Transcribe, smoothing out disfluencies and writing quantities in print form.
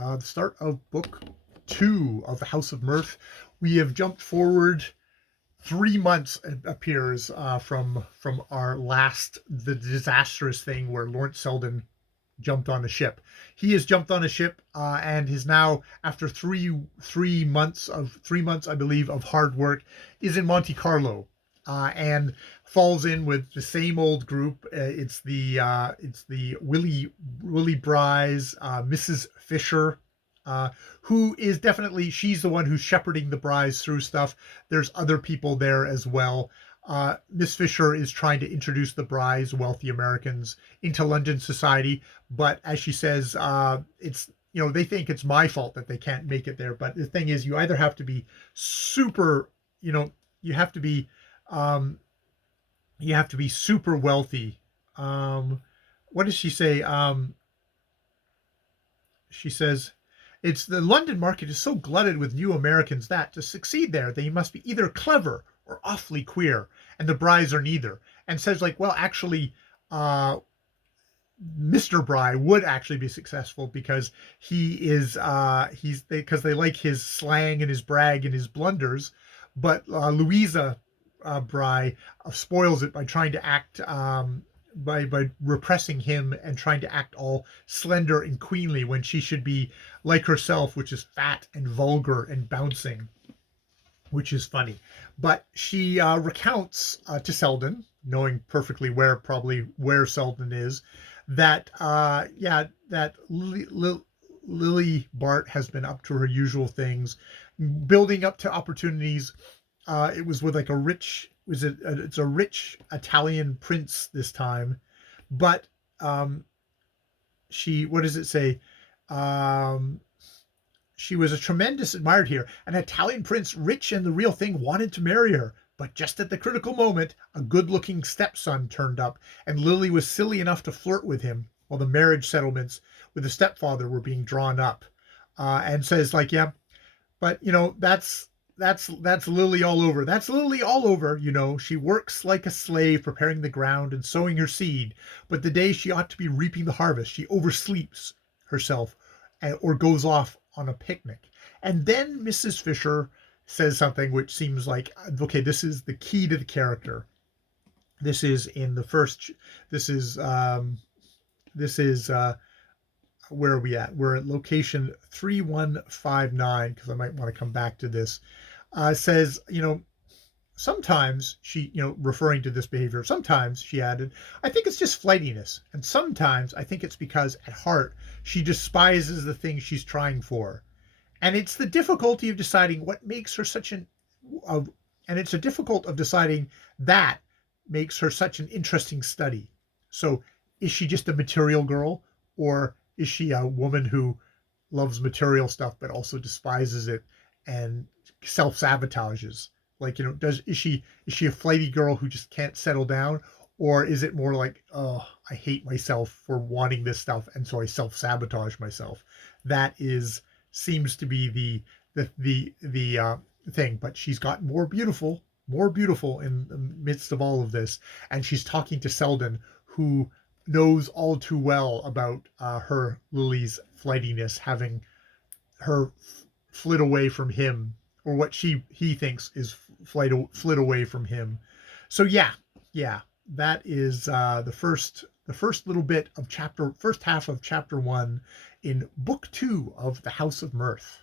the start of book 2 of the House of Mirth. We have jumped forward 3 months, it appears, from our last, the disastrous thing where Lawrence Selden jumped on a ship. He has jumped on a ship and is now, after three months, I believe, of hard work, is in Monte Carlo, and falls in with the same old group. It's the Willie Bry's, Mrs. Fisher, who is definitely, she's the one who's shepherding the Bry's through stuff. There's other people there as well. Miss Fisher is trying to introduce the Bry's, wealthy Americans, into London society, but as she says, it's, they think it's my fault that they can't make it there. But the thing is, you either have to be super, you have to be, super wealthy. What does she say? She says, it's the London market is so glutted with new Americans that to succeed there, they must be either clever or awfully queer, and the Bry's are neither. And says, like, well, actually, Mr. Bry would actually be successful because because they like his slang and his brag and his blunders, but Louisa Bry spoils it by trying to act, by repressing him and trying to act all slender and queenly when she should be like herself, which is fat and vulgar and bouncing, which is funny. But she recounts to Selden, knowing perfectly where Selden is, that Lily Bart has been up to her usual things, building up to opportunities. It was with like it's a rich Italian prince this time, but what does it say? She was a tremendous admired here. An Italian prince, rich and the real thing, wanted to marry her. But just at the critical moment, a good-looking stepson turned up, and Lily was silly enough to flirt with him while the marriage settlements with the stepfather were being drawn up. And says, like, yeah, but, that's Lily all over. That's Lily all over, She works like a slave, preparing the ground and sowing her seed. But the day she ought to be reaping the harvest, she oversleeps herself or goes off on a picnic. And then Mrs. Fisher says something which seems like, okay, this is the key to the character. This is in the first, where are we at? We're at location 3159, because I might want to come back to this. Says, sometimes she, referring to this behavior, sometimes, she added, I think it's just flightiness. And sometimes I think it's because at heart, she despises the thing she's trying for. And it's the difficulty of deciding what makes her and it's a difficult of deciding that makes her such an interesting study. So is she just a material girl, or is she a woman who loves material stuff but also despises it and self-sabotages? Like, is she a flighty girl who just can't settle down, or is it more like, oh, I hate myself for wanting this stuff and so I self-sabotage myself? That seems to be the thing. But she's got more beautiful in the midst of all of this, and she's talking to Selden, who knows all too well about her, Lily's, flightiness, having her flit away from him, or what he thinks is flit away from him. So yeah, that is the first little bit of first half of chapter 1 in book 2 of the House of Mirth.